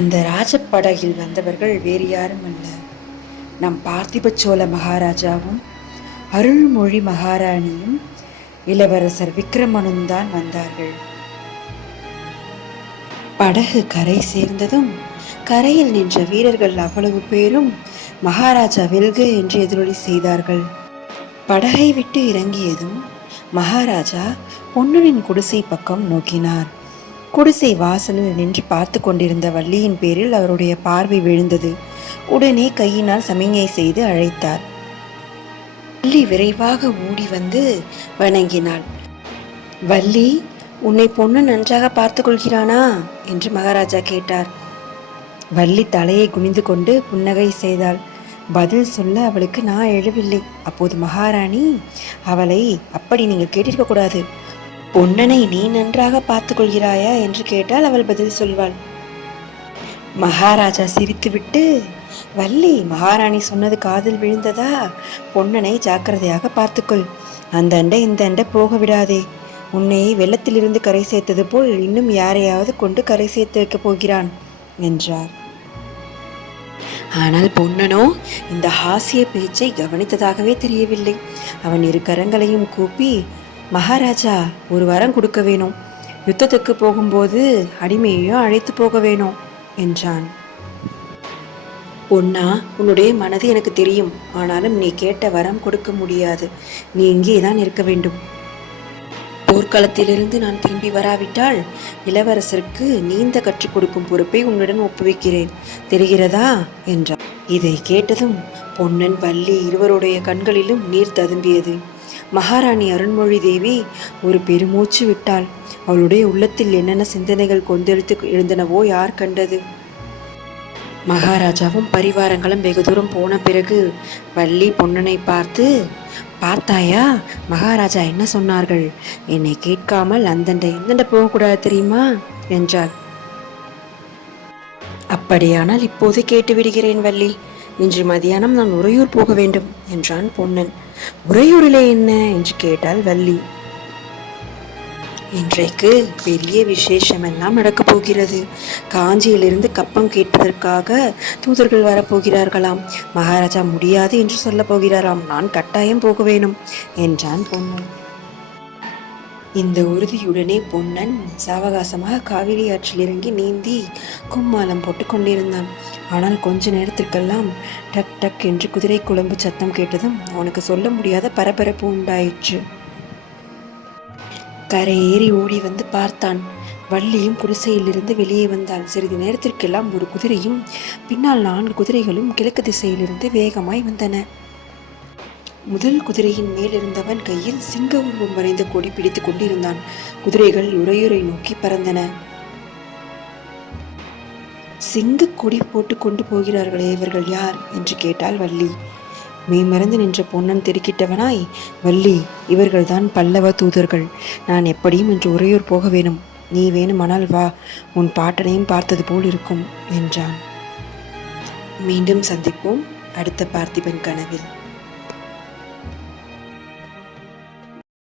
அந்த ராஜப்படகில் வந்தவர்கள் வேறு யாரும் அல்ல, நம் பார்த்திப சோழ மகாராஜாவும் அருள்மொழி மகாராணியும் இளவரசர் விக்ரமனும் தான் வந்தார்கள். படகு கரை சேர்ந்ததும் கரையில் நின்ற வீரர்கள் அவ்வளவு பேரும் மகாராஜா வெல்க என்று எதிரொலி செய்தார்கள். படகை விட்டு இறங்கியதும் மகாராஜா பொன்னனின் குடிசை பக்கம் நோக்கினார். குடிசை வாசலில் நின்று பார்த்து கொண்டிருந்த வள்ளியின் பேரில் அவருடைய பார்வை விழுந்தது. உடனே கையினால் சமிஞை செய்து அழைத்தார். வள்ளி விரைவாக ஓடி வந்து வணங்கினாள். வள்ளி, உன்னை பொண்ணு நன்றாக பார்த்து கொள்கிறானா என்று மகாராஜா கேட்டார். வள்ளி தலையை குனிந்து கொண்டு புன்னகை செய்தாள். பதில் சொல்ல அவளுக்கு நான் எழவில்லை. அப்போது மகாராணி, அவளை அப்படி நீங்கள் கேட்டிருக்க கூடாது, பொன்னனை நீ நன்றாக பார்த்து கொள்கிறாயா என்று கேட்டால் அவள் பதில் சொல்வாள். மகாராஜா சிரித்துவிட்டு, வள்ளி, மகாராணி சொன்னது காதில் விழுந்ததா? பொன்னனை ஜாக்கிரதையாக பார்த்துக்கொள். அந்த அண்டை இந்த அண்டை போக விடாதே. உன்னை வெள்ளத்திலிருந்து கரை சேர்த்தது போல் இன்னும் யாரையாவது கொண்டு கரை சேர்த்து வைக்கப் போகிறான் என்றார். ஆனால் பொன்னனோ இந்த ஹாஸ்ய பேச்சை கவனித்ததாகவே தெரியவில்லை. அவன் இரு கரங்களையும் கூப்பி, மகாராஜா, ஒரு வரம் கொடுக்க வேணும். யுத்தத்துக்கு போகும்போது அடிமையையும் அழைத்து போக வேணும் என்றான். பொன்னா, உன்னுடைய மனது எனக்கு தெரியும். ஆனாலும் நீ கேட்ட வரம் கொடுக்க முடியாது. நீ இங்கேதான் இருக்க வேண்டும். போர்க்களத்திலிருந்து நான் திரும்பி வராவிட்டால் இளவரசருக்கு நீந்த கற்றுக் கொடுக்கும் பொறுப்பை உன்னுடன் ஒப்புவிக்கிறேன். தெரிகிறதா என்றார். இதை கேட்டதும் பொன்னன், வள்ளி இருவருடைய கண்களிலும் நீர் ததும்பியது. மகாராணி அருள்மொழி தேவி ஒரு பெருமூச்சு விட்டாள். அவளுடைய உள்ளத்தில் என்னென்ன சிந்தனைகள் கொந்தளித்து எழுந்தனவோ யார் கண்டது? மகாராஜாவும் பரிவாரங்களும் வெகு தூரம் போன பிறகு வள்ளி பொன்னனை பார்த்து, பார்த்தாயா, மகாராஜா என்ன சொன்னார்கள்? என்னை கேட்காமல் அந்தண்ட எந்தண்ட போகக்கூடாது தெரியுமா என்றாள். அப்படியானால் இப்போது கேட்டு விடுகிறேன் வள்ளி. இன்று மதியானம் நான் உறையூர் போக வேண்டும் என்றான் பொன்னன். உறையூரிலே என்ன என்று கேட்டாள் வள்ளி. இன்றைக்கு பெரிய விசேஷமெல்லாம் நடக்கப் போகிறது. காஞ்சியிலிருந்து கப்பம் கேட்பதற்காக தூதர்கள் வரப்போகிறார்களாம். மகாராஜா முடியாது என்று சொல்ல போகிறாராம். நான் கட்டாயம் போக வேணும் என்றான் பொன்னன். இந்த உறுதியுடனே பொன்னன் சாவகாசமாக காவிரி ஆற்றில் இறங்கி நீந்தி கும்மாளம் போட்டு கொண்டிருந்தான். ஆனால் கொஞ்ச நேரத்திற்கெல்லாம் டக் டக் என்று குதிரை குழம்பு சத்தம் கேட்டதும் அவனுக்கு சொல்ல முடியாத பரபரப்பு உண்டாயிற்று. கரையேறி ஓடி வந்து பார்த்தான். வள்ளியும் குடிசையிலிருந்து வெளியே வந்தாள். சிறிது நேரத்திற்கெல்லாம் ஒரு குதிரையும் பின்னால் 4 குதிரைகளும் கிழக்கு திசையிலிருந்து வேகமாய் வந்தன. முதல் குதிரையின் மேல் இருந்தவன் கையில் சிங்க உருவம் வரைந்த கொடி பிடித்துக் கொண்டிருந்தான். குதிரைகள் உறையூரை நோக்கி பறந்தன. சிங்க கொடி போட்டு கொண்டு போகிறார்களே, இவர்கள் யார் என்று கேட்டாள் வள்ளி. மெய்மறந்து நின்ற பொன்னன் திடுக்கிட்டவனாய், வள்ளி, இவர்கள்தான் பல்லவ தூதர்கள். நான் எப்படியும் இன்று உறையூர் போக வேணும். நீ வேணுமானால் வா, உன் பாட்டனையும் பார்த்தது போல் இருக்கும் என்றான். மீண்டும் சந்திப்போம் அடுத்த பார்த்திபன் கனவில்.